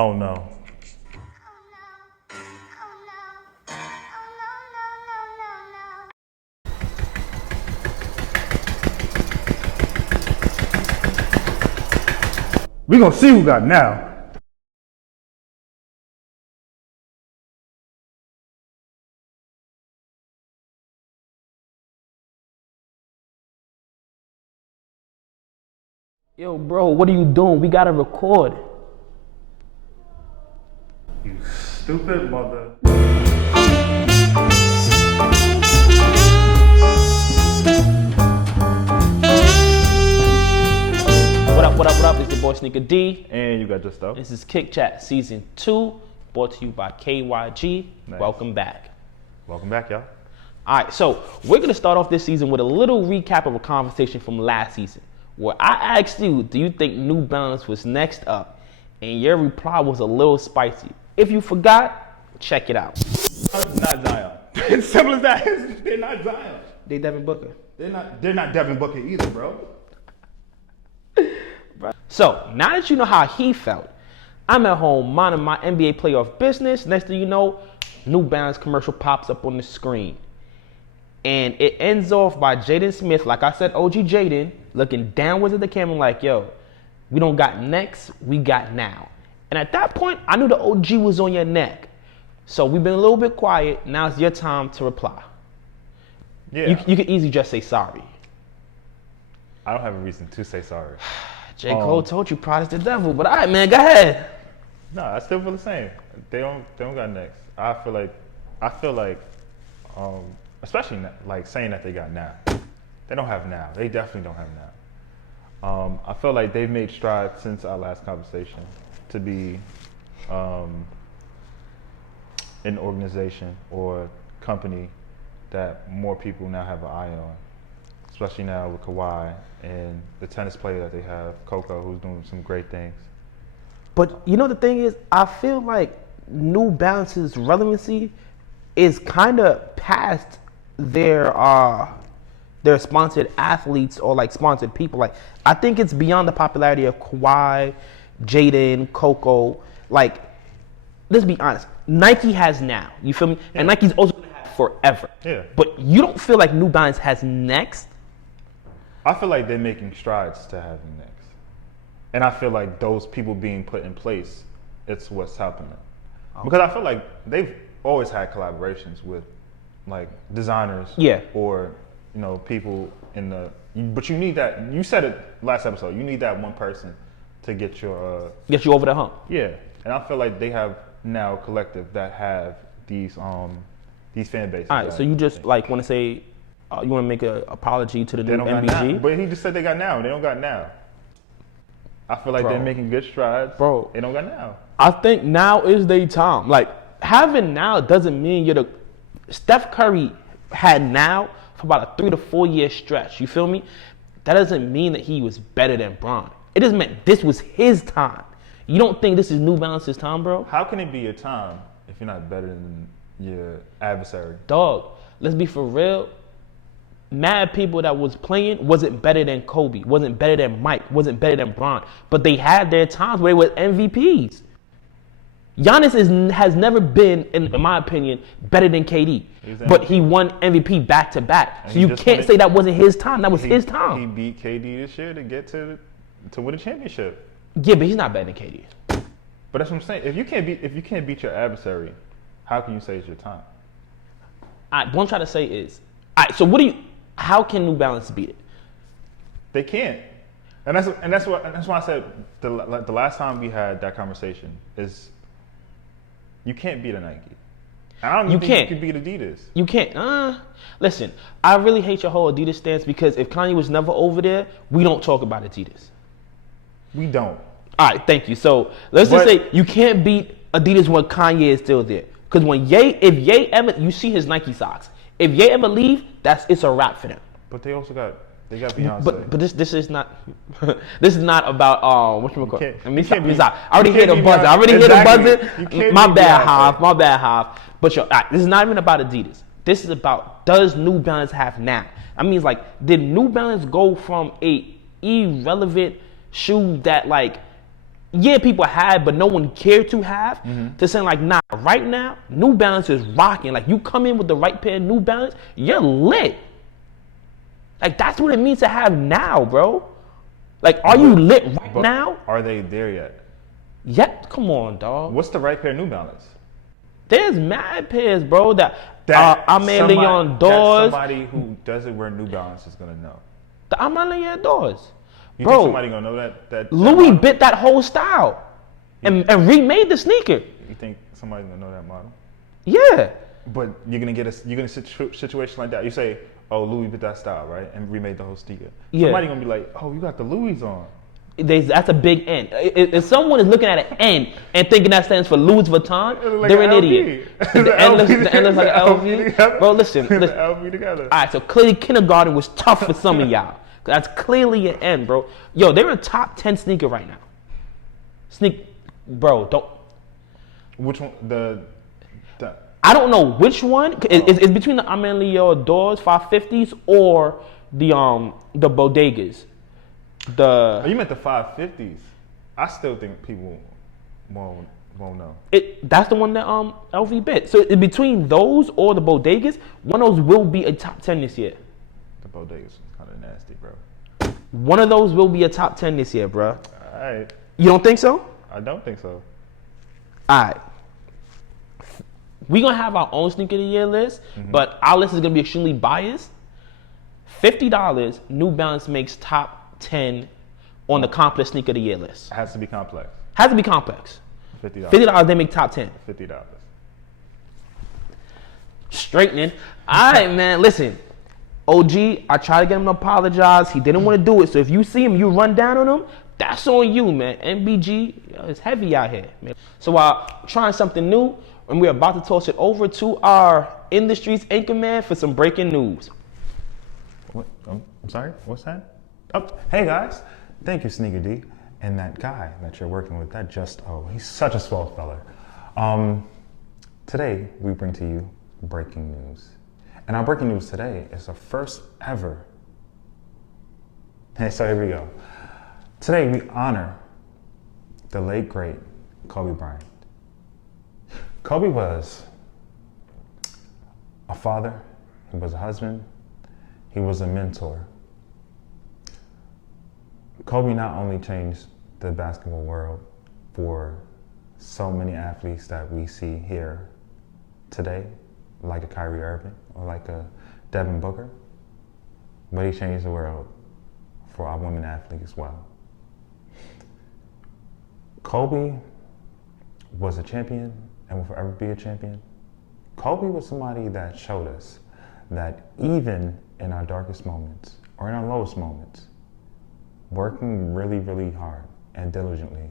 Oh no. We gonna see who got now. Yo, bro, what are you doing? We gotta record. You stupid mother. What up? It's your boy SnkrD. And you got JustO. This is Kick Chat Season 2, brought to you by KYG. Nice. Welcome back. Welcome back, y'all. All right, so we're gonna start off this season with a little recap of a conversation from last season, where I asked you, do you think New Balance was next up? And your reply was a little spicy. If you forgot, check it out. Not Zion. As simple as that. They're not Zion. They Devin Booker. They're not Devin Booker either, bro. So, now that you know how he felt, I'm at home minding my NBA playoff business. Next thing you know, New Balance commercial pops up on the screen. And it ends off by Jaden Smith, like I said, OG Jaden, looking downwards at the camera like, yo, we don't got next, we got now. And at that point, I knew the OG was on your neck. So we've been a little bit quiet. Now it's your time to reply. Yeah. You could easily just say sorry. I don't have a reason to say sorry. J. Cole told you pride is the devil, but all right, man, go ahead. No, I still feel the same. They don't got next. I feel like, especially like saying that they got now. They don't have now. They definitely don't have now. I feel like they've made strides since our last conversation to be an organization or company that more people now have an eye on, especially now with Kawhi and the tennis player that they have, Coco, who's doing some great things. But you know the thing is, I feel like New Balance's relevancy is kind of past their sponsored athletes or like sponsored people. Like, I think it's beyond the popularity of Kawhi, Jaden, Coco. Like, let's be honest, Nike has now. You feel me? Yeah. And Nike's also gonna have forever. Yeah. But you don't feel like New Balance has next? I feel like they're making strides to having next. And I feel like those people being put in place, it's what's helping them. Because I feel like they've always had collaborations with like designers, yeah, or people in the. But you need that. You said it last episode. You need that one person to get you over the hump. Yeah, and I feel like they have now a collective that have these fan bases. All right, so you just like want to say you want to make an apology to the new MBG, but he just said they got now. They don't got now. I feel like they're making good strides. Bro, they don't got now. I think now is their time. Like, having now doesn't mean you're the. Steph Curry had now for about a 3 to 4 year stretch. You feel me? That doesn't mean that he was better than Bron. It just meant this was his time. You don't think this is New Balance's time, bro? How can it be your time if you're not better than your adversary? Dog, let's be for real. Mad people that was playing wasn't better than Kobe, wasn't better than Mike, wasn't better than Bron. But they had their times where they were MVPs. Giannis has never been, in my opinion, better than KD. But he won MVP back to back. So you can't say that wasn't his time. That was his time. He beat KD this year to get to win a championship. Yeah, but he's not better than KD. But that's what I'm saying. If you can't beat your adversary, how can you say it's your time? What I'm trying to say is, so how can New Balance beat it? They can't. And that's why I said the last time we had that conversation is you can't beat a Nike. And I don't even think you can beat Adidas. You can't. Listen, I really hate your whole Adidas stance because if Kanye was never over there, we don't talk about Adidas. We don't. All right, thank you. So let's just say you can't beat Adidas when Kanye is still there. Because if Ye ever, you see his Nike socks. If Ye ever leave, it's a wrap for them. But they also got Beyonce. But this is not this is not about whatchamacallit. I already hear the buzzer. My bad, Hav. But this is not even about Adidas. This is about, does New Balance have now? I mean, it's like, did New Balance go from a irrelevant shoe that like yeah, people have, but no one cared to have. To saying like, nah, right now, New Balance is rocking. Like, you come in with the right pair of New Balance, you're lit. Like, that's what it means to have now, bro. Like, are you lit right now? Are they there yet? Yep. Come on, dog. What's the right pair of New Balance? There's mad pairs, bro. That Aimé Leon doors. Somebody who doesn't wear New Balance is gonna know. The Aimé Leon doors. You Bro, think somebody gonna know that Louis model? bit that whole style and remade the sneaker. You think somebody's gonna know that model? Yeah. But you're gonna get a situation like that. You say, "Oh, Louis bit that style, right?" And remade the whole sneaker. Yeah. Somebody gonna be like, "Oh, you got the Louis on." That's a big N. If someone is looking at an N and thinking that stands for Louis Vuitton, Like they're an LV. idiot. The N looks like an LV. Bro, listen. LV together. All right, so clearly kindergarten was tough for some of y'all. That's clearly an N, bro. Yo, they're a top 10 sneaker right now. Bro, don't. Which one? I don't know which one. It's between the Aimé Leon doors 550s or the bodegas. Oh, you meant the 550s. I still think people won't know. That's the one that LV bit. So in between those or the bodegas, one of those will be a top 10 this year. The bodegas is kind of nasty, bro. One of those will be a top 10 this year, bro. All right. You don't think so? I don't think so. All right. We're going to have our own sneaker of the year list, but our list is going to be extremely biased. $50, New Balance makes top 10 on the complex sneaker of the year list. It has to be complex. Has to be complex. $50. They make top 10. $50. Straightening. All right, man. Listen. OG, I tried to get him to apologize. He didn't want to do it. So if you see him, you run down on him, that's on you, man. MBG, it's heavy out here, man. So trying something new, and we're about to toss it over to our industry's anchorman for some breaking news. What? Oh, I'm sorry. What's that? Oh, hey guys. Thank you, SnkrD, and that guy that you're working with, that JustO. He's such a swell fella. Today we bring to you breaking news. And our breaking news today is the first ever. Hey, so here we go. Today we honor the late, great Kobe Bryant. Kobe was a father, he was a husband, he was a mentor. Kobe not only changed the basketball world for so many athletes that we see here today, like a Kyrie Irving or like a Devin Booker, but he changed the world for our women athletes as well. Kobe was a champion and will forever be a champion. Kobe was somebody that showed us that even in our darkest moments or in our lowest moments, working really, really hard and diligently,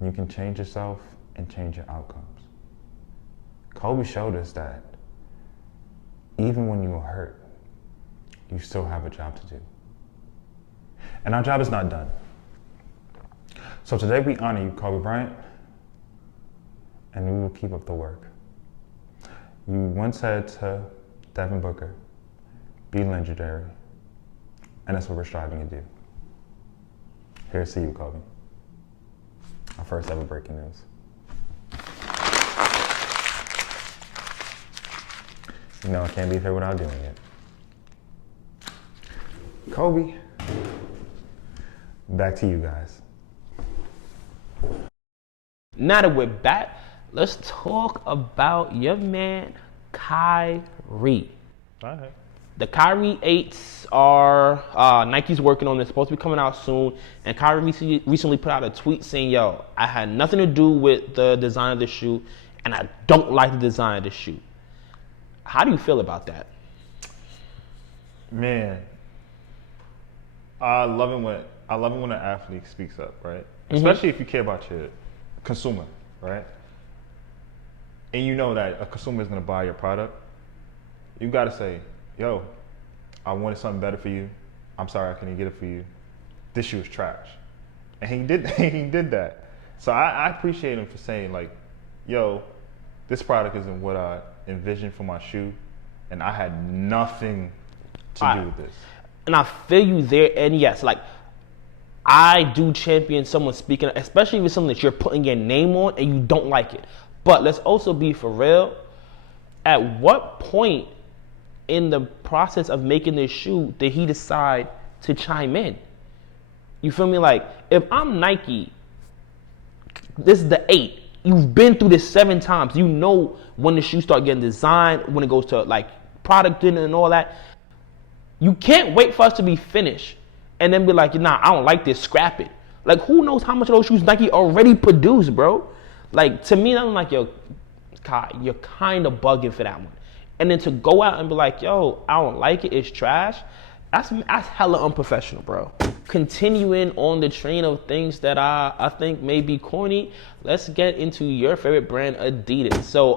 you can change yourself and change your outcomes. Kobe showed us that even when you are hurt, you still have a job to do. And our job is not done. So today we honor you, Kobe Bryant, and we will keep up the work. You once said to Devin Booker, be legendary, and that's what we're striving to do. Here's to you, Kobe. Our first ever breaking news. You know, I can't leave here without doing it. Kobe, back to you guys. Now that we're back, let's talk about your man, Kyrie. All right. The Kyrie 8s are, Nike's working on it. It's supposed to be coming out soon. And Kyrie recently put out a tweet saying, yo, I had nothing to do with the design of the shoe, and I don't like the design of the shoe. How do you feel about that? Man, I love it when an athlete speaks up, right? Especially if you care about your consumer, right? And you know that a consumer is going to buy your product. You got to say, yo, I wanted something better for you. I'm sorry I couldn't get it for you. This shoe is trash. And he did that. So I appreciate him for saying, like, yo, this product isn't what I envisioned for my shoe, and I had nothing to do with this. And I feel you there. And yes, like, I do champion someone speaking, especially if it's something that you're putting your name on and you don't like it. But let's also be for real. At what point in the process of making this shoe did he decide to chime in? You feel me? Like, if I'm Nike, this is the 8. You've been through this 7 times. You know when the shoes start getting designed, when it goes to like product in and all that. You can't wait for us to be finished and then be like, nah, I don't like this, scrap it. Like, who knows how much of those shoes Nike already produced, bro? Like, to me, I'm like, yo, Kai, you're kind of bugging for that one. And then to go out and be like, yo, I don't like it, it's trash, that's hella unprofessional, bro. Continuing on the train of things that I think may be corny, let's get into your favorite brand, Adidas. So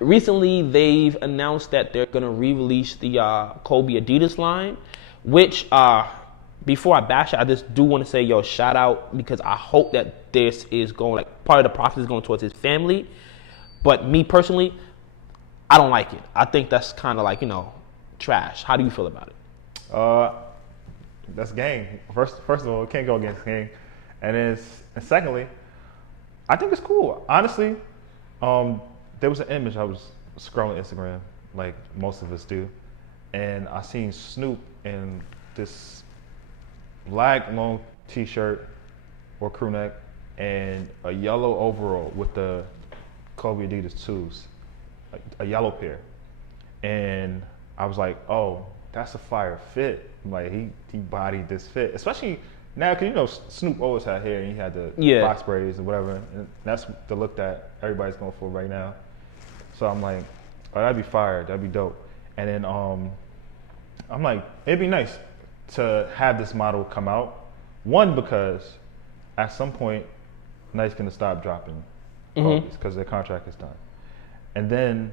recently they've announced that they're gonna re-release the Kobe Adidas line, which before I bash it, I just do want to say, yo, shout out, because I hope that this is going, like, part of the profit is going towards his family. But me personally, I don't like it. I think that's kind of like, trash. How do you feel about it? That's gang. First of all, it can't go against gang. And secondly, I think it's cool. Honestly, there was an image I was scrolling Instagram, like most of us do, and I seen Snoop in this black long t-shirt or crew neck and a yellow overall with the Kobe Adidas 2s, like a yellow pair. And I was like, oh, that's a fire fit. Like, he bodied this fit, especially now, because Snoop always had hair and he had the box braids or whatever, and that's the look that everybody's going for right now. So I'm like, oh, that'd be fire, that'd be dope. And then I'm like, it'd be nice to have this model come out. One, because at some point Nike's gonna stop dropping Kobe's because their contract is done. And then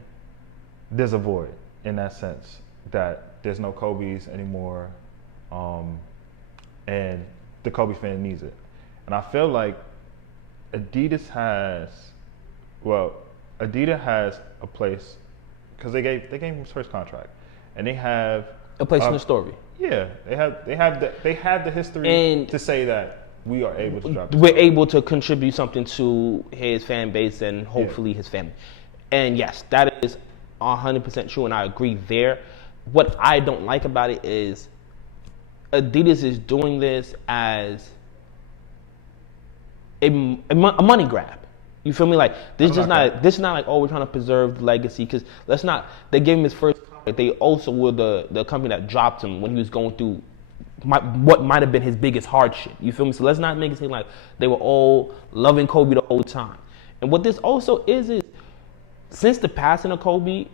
there's a void in that sense that there's no Kobe's anymore, and the Kobe fan needs it. And I feel like Adidas has a place, because they gave him his first contract, and they have a place in the story. Yeah, they have the history and to say that we are able to drop. We're able to contribute something to his fan base and hopefully his family. And yes, that is 100% true, and I agree there. What I don't like about it is Adidas is doing this as a money grab. You feel me? Like, this is not like, oh, we're trying to preserve the legacy, because they gave him his first contract. They also were the company that dropped him when he was going through what might have been his biggest hardship. You feel me? So let's not make it seem like they were all loving Kobe the whole time. And what this also is since the passing of Kobe,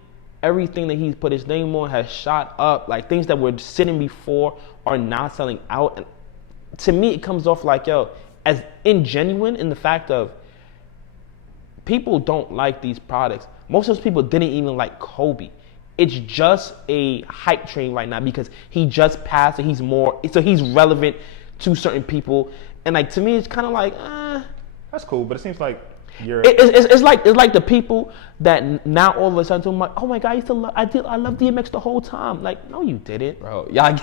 everything that he's put his name on has shot up. Like, things that were sitting before are not selling out. And to me, it comes off like, yo, as ingenuine in the fact of people don't like these products. Most of those people didn't even like Kobe. It's just a hype train right now because he just passed and he's relevant to certain people. And like, to me, it's kind of like, that's cool, but it seems like it's like the people that now all of a sudden, like, oh my God, I love DMX the whole time. Like, no, you didn't, bro. Y'all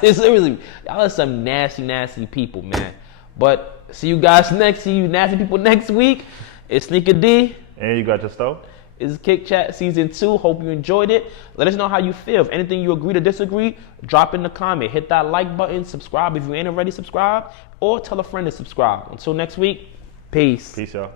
are some nasty people, man. But see you nasty people next week. It's SnkrD. And you got JustO. This is Kick Chat Season 2. Hope you enjoyed it. Let us know how you feel. If anything you agree to disagree, drop in the comment. Hit that like button. Subscribe if you ain't already subscribed. Or tell a friend to subscribe. Until next week, peace. Peace, y'all.